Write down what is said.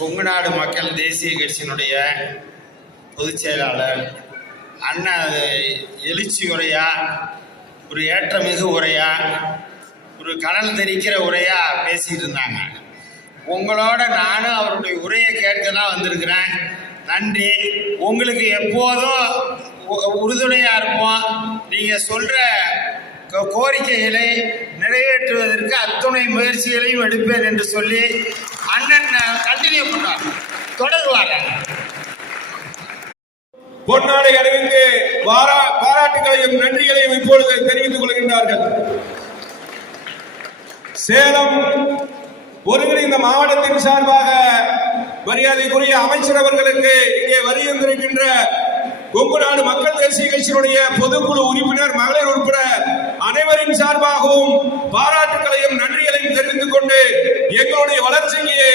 கொங்கு நாடு மக்கள் தேசிய கட்சியினுடைய பொதுச் செயலாளர் அண்ணன் எழுச்சி உரையா ஒரு ஏற்றமிகு உரையா ஒரு கடல் தெரிக்கிற உரையா பேசிட்டு இருந்தாங்க. உங்களோட நானும் அவருடைய உரையை கேட்க தான் வந்திருக்கிறேன். நன்றி. உங்களுக்கு எப்போதும் உ- உறுதுணையா இருப்போம். நீங்க சொல்ற கோரிக்கைகளை நிறைவேற்றுவதற்கு அத்துணை முயற்சிகளையும் எடுப்பேன் என்று சொல்லி அண்ணன் கண்டினியூ பண்ணார் தொடருவாங்க பொன்னாடை அணிவித்து பாரா- பாராட்டுகளையும் நன்றிகளையும் இப்பொழுது தெரிவித்துக் கொள்கின்றார்கள். சேலம் ஒருங்கிணைந்த மாவட்டத்தின் சார்பாக மரியாதைக்குரிய அமைச்சர் அவர்களுக்கு இங்கே வருகின்றிருக்கின்ற கொங்கு நாடு மக்கள் தேசிய கட்சியினுடைய பொதுக்குழு உறுப்பினர் மகளிர் உட்பட அனைவரின் சார்பாகவும் பாராட்டுகளையும் நன்றிகளையும் தெரிந்து கொண்டு எங்களுடைய வளர்ச்சிக்கு